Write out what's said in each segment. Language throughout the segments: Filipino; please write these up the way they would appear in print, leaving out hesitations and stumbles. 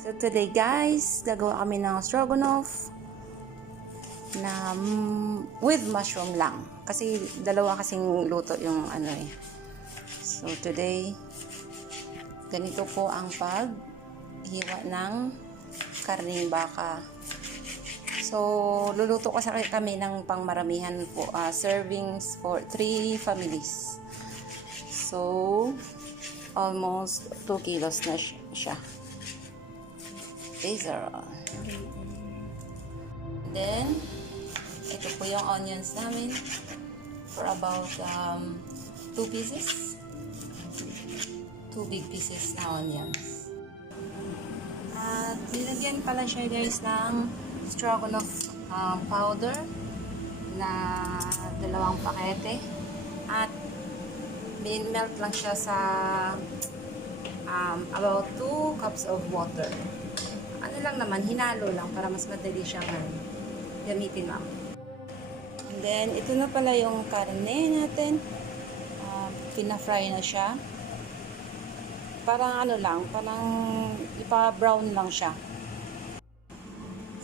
So today guys, gagawa kami ng astrogonoff na with mushroom lang. Kasi dalawa kasing luto yung ano eh. So today, ganito po ang paghiwa ng karning baka. So luluto kasi kami ng pangmaramihan po, servings for 3 families. So almost 2 kilos na siya. These are all. Then, ito po yung onions namin for about 2 pieces. 2 big pieces na onions. At nilagyan pala siya guys ng stroganoff powder na 2 pakete. At melt lang siya sa about 2 cups of water. Ano lang naman, hinalo lang para mas madali siyang gamitin ma'am. And then, ito na pala yung karne natin. Pina-fry na siya. Parang ano lang, parang ipa-brown lang siya.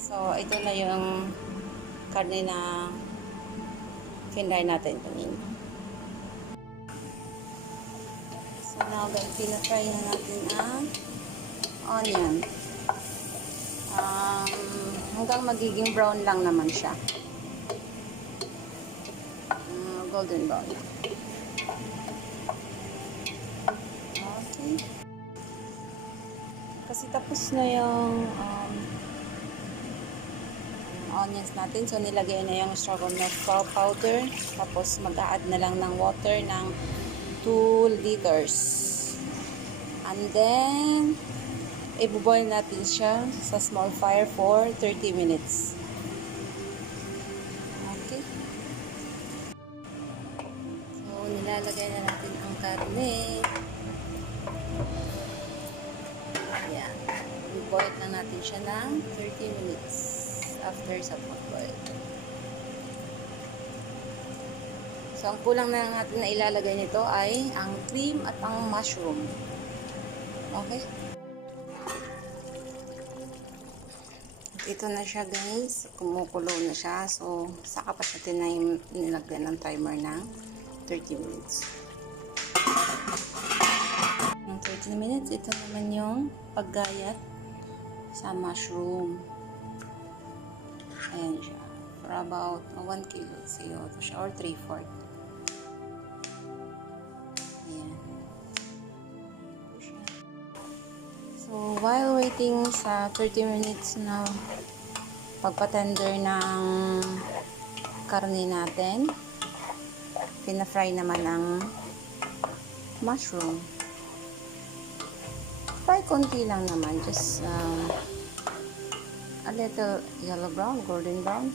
So, ito na yung karne na finry natin kanina. So, now guys, pina-fry na natin ang onion. Hanggang magiging brown lang naman siya. Golden brown. Okay. Kasi tapos na yung onions natin. So, nilagay na yung stroganoff powder. Tapos, mag-a-add na lang ng water ng 2 liters. And then, i-boil natin siya sa small fire for 30 minutes. Okay. So, nilalagay na natin ang karne. Ayan. I-boil na natin siya ng 30 minutes after sa pag-boil. So, ang kulang na natin na ilalagay nito ay ang cream at ang mushroom. Okay. Ito na siya guys, kumukulo na siya. So, saka pa siya nilagyan ng timer ng 30 minutes. Ng 30 minutes, ito naman yung paggayat sa mushroom. Ayan siya. For about 1 kilo siya or 3/4. Ayan. So, while waiting sa 30 minutes na pagpatender ng karne natin, pina-fry naman ang mushroom. Fry konti lang naman, just a little yellow brown, golden brown.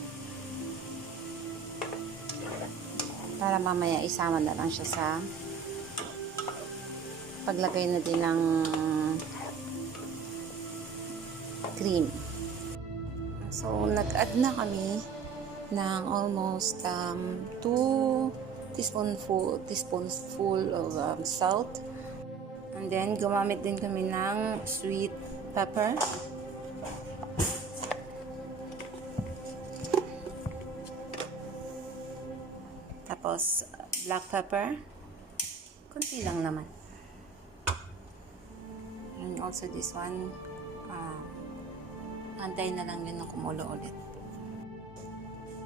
Para mamaya isama na lang siya sa paglagay na din ng cream. So, nag-add na kami ng almost 2 teaspoons full of salt. And then, gumamit din kami ng sweet pepper. Tapos, black pepper. Kunti lang naman. And also this one, antay na lang yun na kumulo ulit.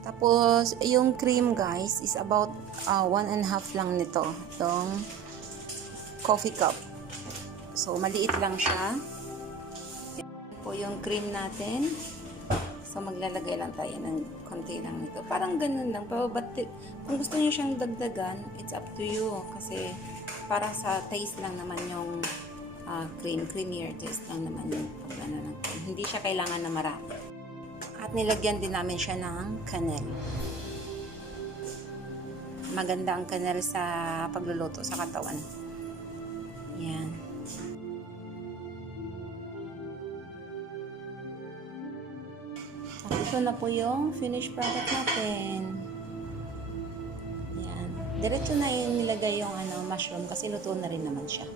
Tapos, yung cream guys is about 1.5 lang nito. Itong coffee cup. So, maliit lang siya. Yan po yung cream natin. So, maglalagay lang tayo ng konti lang nito. Parang ganun lang. Pero, kung gusto niyo siyang dagdagan, it's up to you. Kasi, para sa taste lang naman yung creamier taste lang naman yung pag-ano ng cream. Hindi siya kailangan na marami. At nilagyan din namin siya ng kanel. Maganda ang kanel sa pagluluto sa katawan. Yan. At ito na po yung finished product natin. Yan. Diretso na yung nilagay yung mushroom kasi luto na rin naman siya.